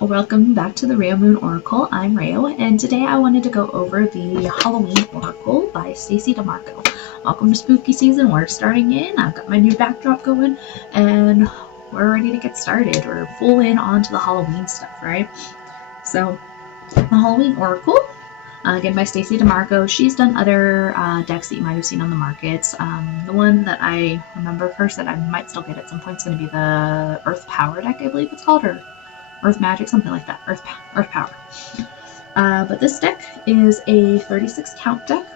Welcome back to the Rayo Moon Oracle. I'm Rayo, and today I wanted to go over the Halloween Oracle by Stacey Demarco. Welcome to spooky season. We're starting in. I've got my new backdrop going, and we're ready to get started. We're full in onto the Halloween stuff, right? So, the Halloween Oracle, again by Stacey Demarco. She's done other decks that you might have seen on the markets. The one that I remember first that I might still get at some point is going to be the Earth Power deck, I believe it's called, or Earth Magic, something like that. Earth Power. But this deck is a 36 count deck,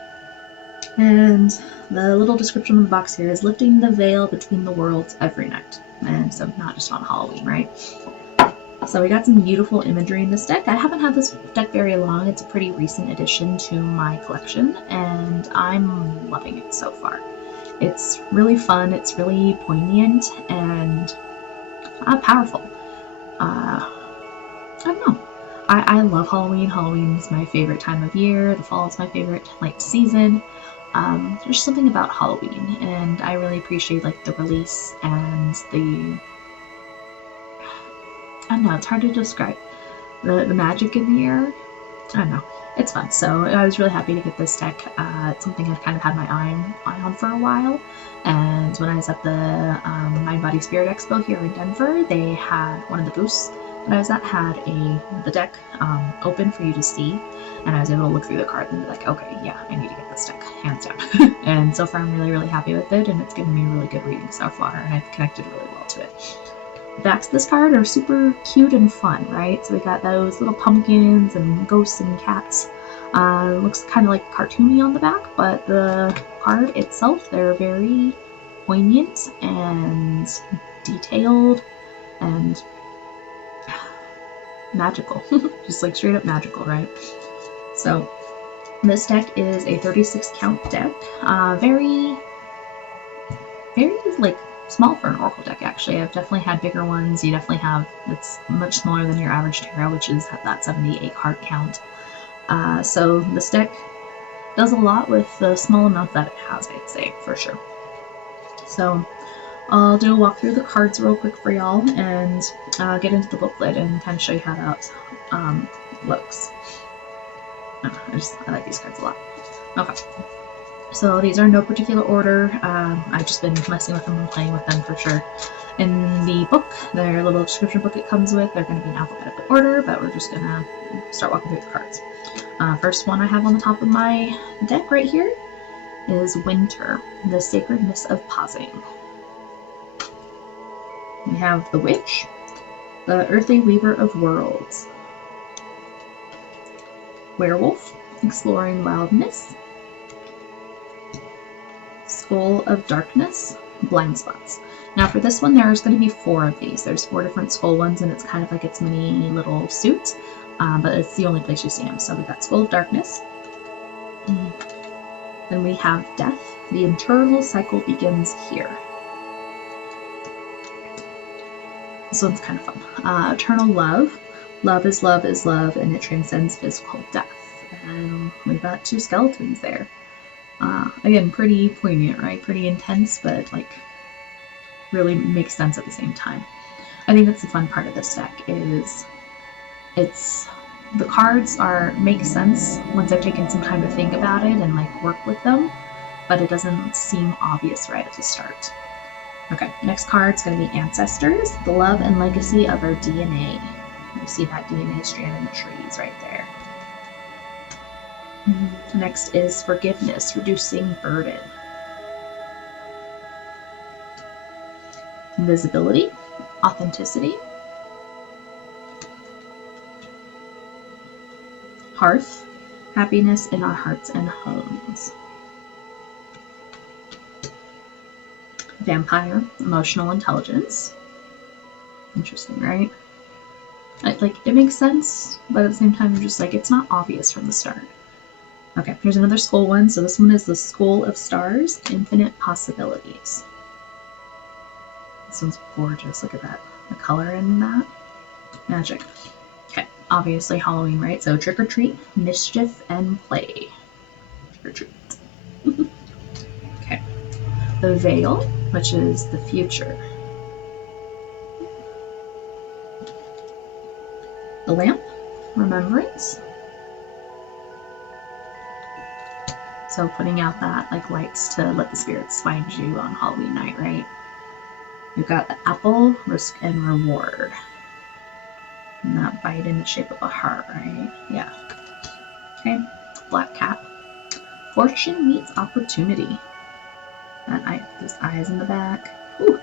and the little description on the box here is lifting the veil between the worlds every night. And so not just on Halloween, right? So we got some beautiful imagery in this deck. I haven't had this deck very long. It's a pretty recent addition to my collection, and I'm loving it so far. It's really fun, it's really poignant, and powerful. I don't know. I love Halloween. Halloween is my favorite time of year. The fall is my favorite season. There's something about Halloween, and I really appreciate the release and the, I don't know, it's hard to describe the magic in the air. I don't know. It's fun. So I was really happy to get this deck. It's something I've kind of had my eye on for a while. And when I was at the Mind Body Spirit Expo here in Denver, they had one of the booths that I was at had the deck open for you to see, and I was able to look through the cards and be like, okay, yeah, I need to get this deck, hands down. And so far I'm really, really happy with it, and it's given me a really good reading so far, and I've connected really well to it. The backs of this card are super cute and fun, right? So we got those little pumpkins and ghosts and cats. Looks kind of like cartoony on the back, but the card itself, they're very poignant and detailed and magical. Just straight up magical, right? So this deck is a 36 count deck. Very small for an Oracle deck, actually. I've definitely had bigger ones. You definitely have, it's much smaller than your average tarot, which is that 78 card count. So this deck does a lot with the small amount that it has, I'd say, for sure. So I'll do a walk through the cards real quick for y'all and get into the booklet and kind of show you how that looks. I like these cards a lot. Okay. So these are in no particular order. I've just been messing with them and playing with them for sure. In the book, their little description book it comes with, they're going to be in alphabetical order, but we're just going to start walking through the cards. First one I have on the top of my deck right here is Winter, the Sacredness of Pausing. We have the Witch, the Earthly Weaver of Worlds. Werewolf, Exploring Wildness. Skull of Darkness, Blind Spots. Now for this one, there's going to be 4 of these. There's 4 different skull ones, and it's kind of like its mini little suit, but it's the only place you see them. So we got Skull of Darkness. Then we have Death. The eternal cycle begins here. This one's kind of fun. Eternal Love. Love is love is love, and it transcends physical death. And we've got 2 skeletons there. Again, pretty poignant, right? Pretty intense, but really makes sense at the same time. I think that's the fun part of this deck is the cards make sense once I've taken some time to think about it and work with them, but it doesn't seem obvious right at the start. Okay, next card's going to be Ancestors, the love and legacy of our DNA. You see that DNA strand in the trees right there. Next is Forgiveness, reducing burden. Invisibility, authenticity. Hearth, happiness in our hearts and homes. Vampire, emotional intelligence. Interesting, right? It makes sense, but at the same time, just it's not obvious from the start. Okay, here's another skull one. So this one is the Skull of Stars, Infinite Possibilities. This one's gorgeous. Look at that. The color in that. Magic. Okay, obviously Halloween, right? So Trick or Treat, Mischief, and Play. Trick or Treat. Okay. The Veil, which is the future. lamp, remembrance. So putting out that like lights to let the spirits find you on Halloween night, right? You've got the apple, risk and reward. And that bite in the shape of a heart, right? Yeah. Okay. Black cat. Fortune meets opportunity. There's eyes in the back. Ooh.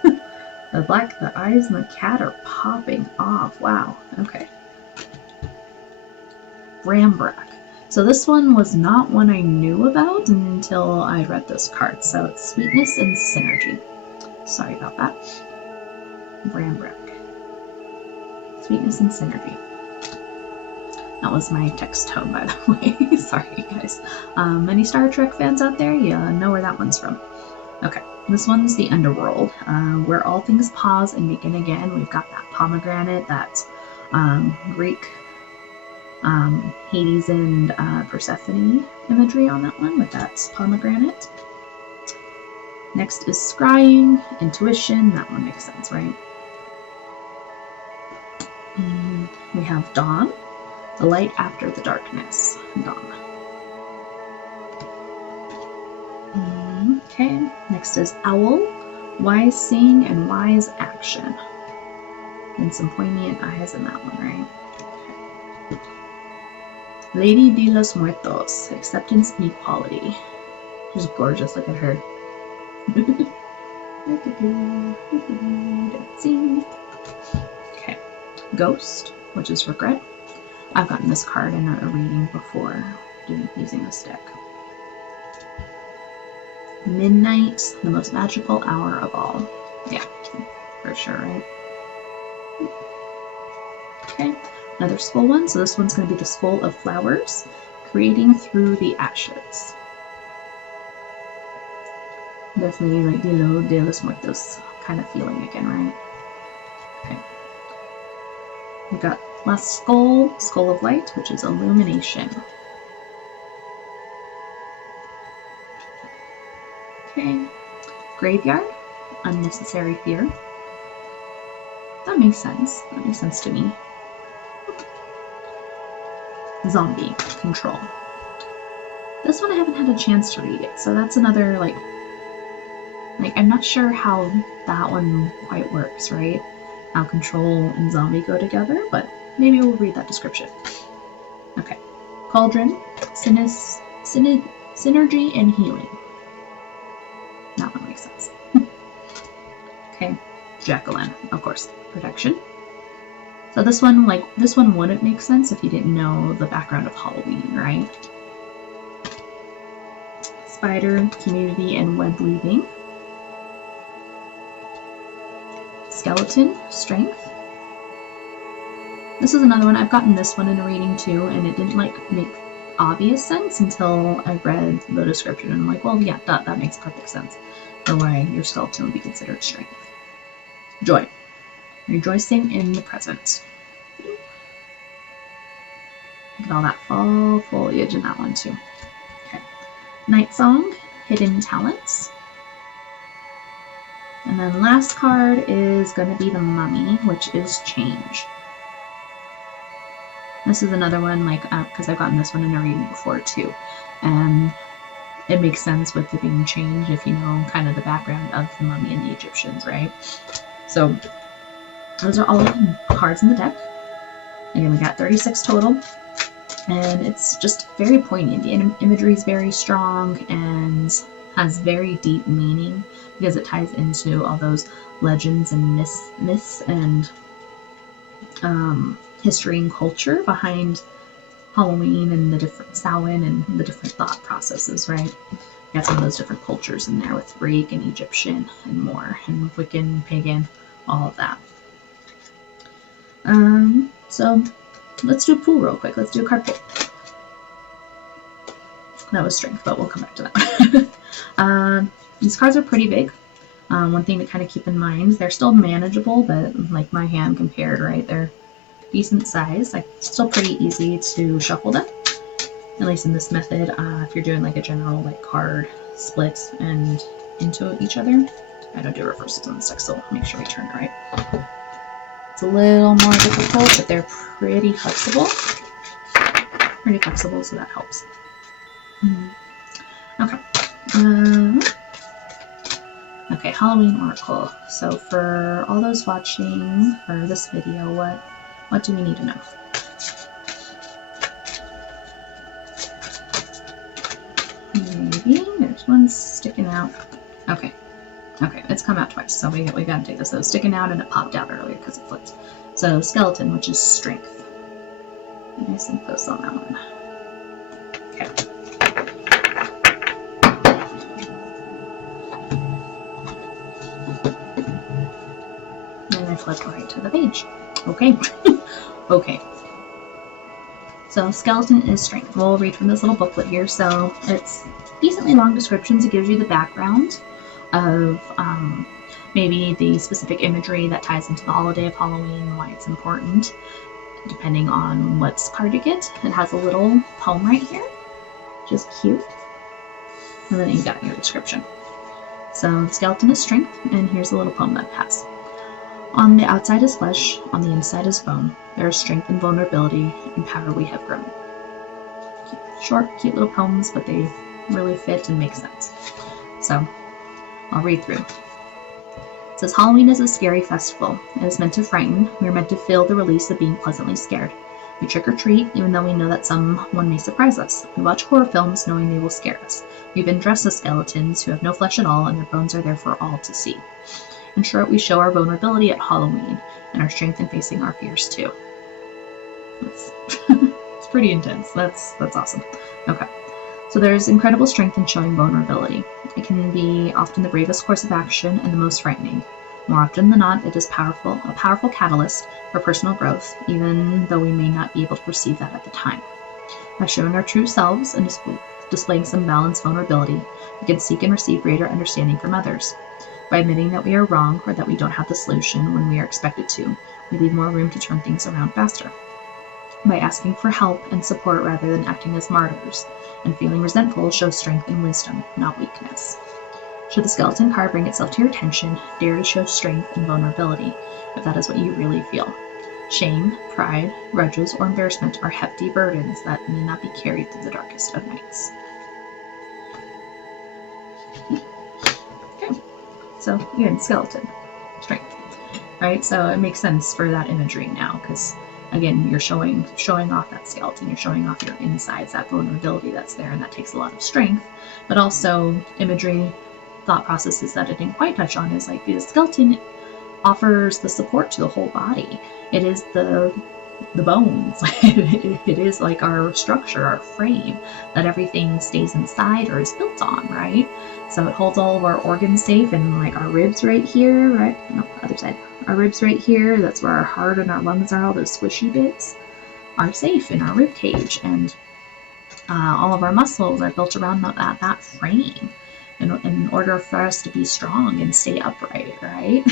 The eyes in the cat are popping off. Wow. Okay. Brambrack. So this one was not one I knew about until I read this card. So it's sweetness and synergy. Sorry about that. Brambrack. Sweetness and synergy. That was my text tone, by the way. Sorry, guys. Any Star Trek fans out there? You know where that one's from. Okay, this one's the underworld, where all things pause and begin again. We've got that pomegranate, that Greek Hades and Persephone imagery on that one with that pomegranate. Next is scrying, intuition. That one makes sense, right? And we have dawn, the light after the darkness. Dawn. Okay, next is owl, wise seeing and wise action. And some poignant eyes in that one, right? Okay. Lady de los Muertos, acceptance and equality. She's gorgeous, look at her. Okay, ghost, which is regret. I've gotten this card in a reading before using this deck. Midnight, the most magical hour of all. Yeah, for sure, right? Okay, another skull one. So this one's going to be the Skull of Flowers, creating through the ashes. Definitely like Dia de los Muertos kind of feeling again, right? Okay. We got last skull, Skull of Light, which is illumination. Okay. Graveyard, unnecessary fear. That makes sense. That makes sense to me. Zombie, control. This one I haven't had a chance to read it, so that's another like I'm not sure how that one quite works, right? How control and zombie go together, but maybe we'll read that description. Okay. Cauldron, synergy and healing. That one makes sense. Okay. Jack-o'-lantern, of course, protection. So this one wouldn't make sense if you didn't know the background of Halloween, right? Spider, community, and web weaving. Skeleton, strength. This is another one. I've gotten this one in a reading too, and it didn't make obvious sense until I read the description. And I'm like, well, yeah, that makes perfect sense for why your skeleton would be considered strength. Joy, rejoicing in the present. Look at all that fall foliage in that one too. Okay. Night Song, hidden talents. And then last card is going to be the Mummy, which is change. This is another one, because I've gotten this one in a reading before too. And it makes sense with it being change if you know kind of the background of the Mummy and the Egyptians, right? So those are all the cards in the deck. Again, we got 36 total. And it's just very poignant. The imagery is very strong and has very deep meaning because it ties into all those legends and myths and history and culture behind Halloween and the different Samhain and the different thought processes, right? You got some of those different cultures in there with Greek and Egyptian and more, and Wiccan, pagan, all of that. So let's do a pool real quick. Let's do a card pull. That was strength, but we'll come back to that. These cards are pretty big. One thing to kind of keep in mind, they're still manageable, but like my hand compared, right? They're decent size. Like still pretty easy to shuffle them, at least in this method. If you're doing like a general like card split and into each other, I don't do reversals on this deck, so make sure we turn it right. It's a little more difficult, but they're pretty flexible. So that helps. Okay. Okay, Halloween Oracle. So for all those watching for this video, what do we need to know? Maybe there's one sticking out. Okay, it's come out twice, so we gotta take this. So it's sticking out and it popped out earlier because it flipped. So skeleton, which is strength. Nice and close on that one. Okay. And I flipped right to the page. Okay. Okay. So skeleton is strength. We'll read from this little booklet here. So it's decently long descriptions. It gives you the background of maybe the specific imagery that ties into the holiday of Halloween and why it's important, depending on what card you get. It has a little poem right here, which is cute. And then you got your description. So the skeleton is strength, and here's a little poem that it has. On the outside is flesh, on the inside is bone. There is strength and vulnerability, and power we have grown. Short, cute little poems, but they really fit and make sense. So I'll read through. It says, Halloween is a scary festival. It is meant to frighten. We are meant to feel the release of being pleasantly scared. We trick or treat, even though we know that someone may surprise us. We watch horror films knowing they will scare us. We've been dressed as skeletons who have no flesh at all, and their bones are there for all to see. In short, we show our vulnerability at Halloween and our strength in facing our fears too. It's pretty intense. That's awesome. Okay. So there's incredible strength in showing vulnerability. It can be often the bravest course of action and the most frightening. More often than not, it is a powerful catalyst for personal growth, even though we may not be able to perceive that at the time. By showing our true selves and displaying some balanced vulnerability, we can seek and receive greater understanding from others. By admitting that we are wrong or that we don't have the solution when we are expected to, we leave more room to turn things around faster. By asking for help and support rather than acting as martyrs, and feeling resentful shows strength and wisdom, not weakness. Should the skeleton card bring itself to your attention, dare to show strength and vulnerability, if that is what you really feel. Shame, pride, grudges, or embarrassment are hefty burdens that may not be carried through the darkest of nights. Okay, so again, skeleton, strength, right? So it makes sense for that imagery now, because again, you're showing off that skeleton, you're showing off your insides, that vulnerability that's there, and that takes a lot of strength. But also imagery, thought processes that I didn't quite touch on is like the skeleton offers the support to the whole body. It is the bones. It is like our structure, our frame that everything stays inside or is built on, right? So it holds all of our organs safe, and like our ribs right here, right? No, other side. Our ribs right here, that's where our heart and our lungs are, all those squishy bits are safe in our rib cage, and all of our muscles are built around that frame in order for us to be strong and stay upright, right?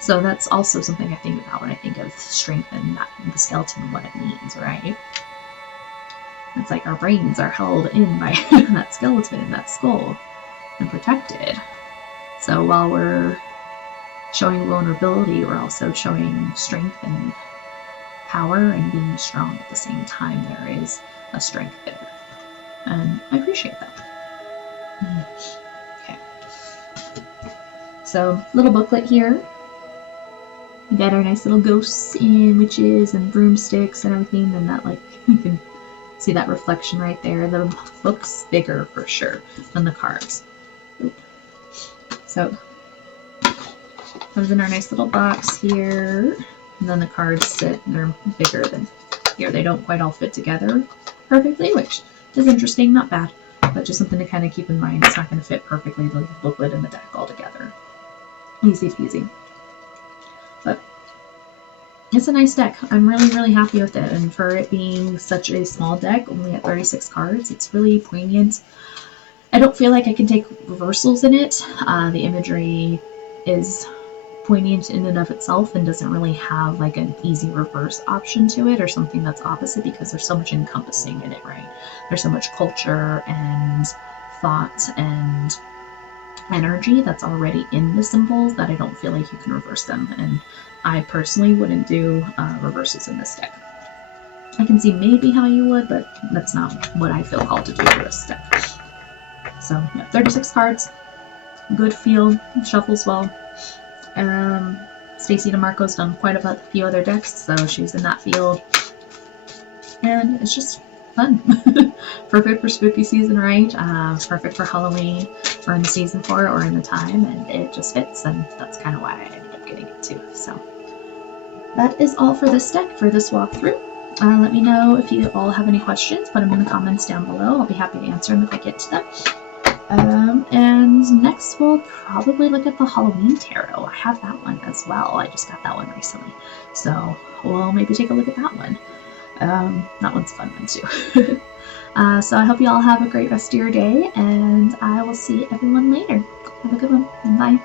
So that's also something I think about when I think of strength and the skeleton and what it means, right? It's like our brains are held in by that skeleton, that skull, and protected. So while we're showing vulnerability, we're also showing strength and power and being strong at the same time. There is a strength there, and I appreciate that. Okay, so little booklet here. We got our nice little ghosts and witches and broomsticks and everything, and that, like, you can see that reflection right there. The book's bigger for sure than the cards. So comes in our nice little box here, and then the cards sit, and they're bigger than here. They don't quite all fit together perfectly, which is interesting, not bad, but just something to kind of keep in mind. It's not going to fit perfectly, the booklet and the deck all together. Easy peasy. But it's a nice deck. I'm really, really happy with it, and for it being such a small deck, only at 36 cards, it's really poignant. I don't feel like I can take reversals in it. The imagery is poignant in and of itself and doesn't really have like an easy reverse option to it or something that's opposite, because there's so much encompassing in it, right? There's so much culture and thought and energy that's already in the symbols that I don't feel like you can reverse them. And I personally wouldn't do reverses in this deck. I can see maybe how you would, but that's not what I feel called to do for this deck. So yeah, 36 cards, good field, shuffles well. Stacey Demarco's done quite a few other decks, so she's in that field. And it's just fun. Perfect for spooky season, right? Perfect for Halloween, or in the season for it, or in the time, and it just fits, and that's kind of why I ended up getting it too. So that is all for this deck, for this walkthrough. Let me know if you all have any questions. Put them in the comments down below. I'll be happy to answer them if I get to them. And next we'll probably look at the Halloween Tarot. I have that one as well. I just got that one recently. So we'll maybe take a look at that one. That one's a fun one too. So I hope you all have a great rest of your day, and I will see everyone later. Have a good one. Bye.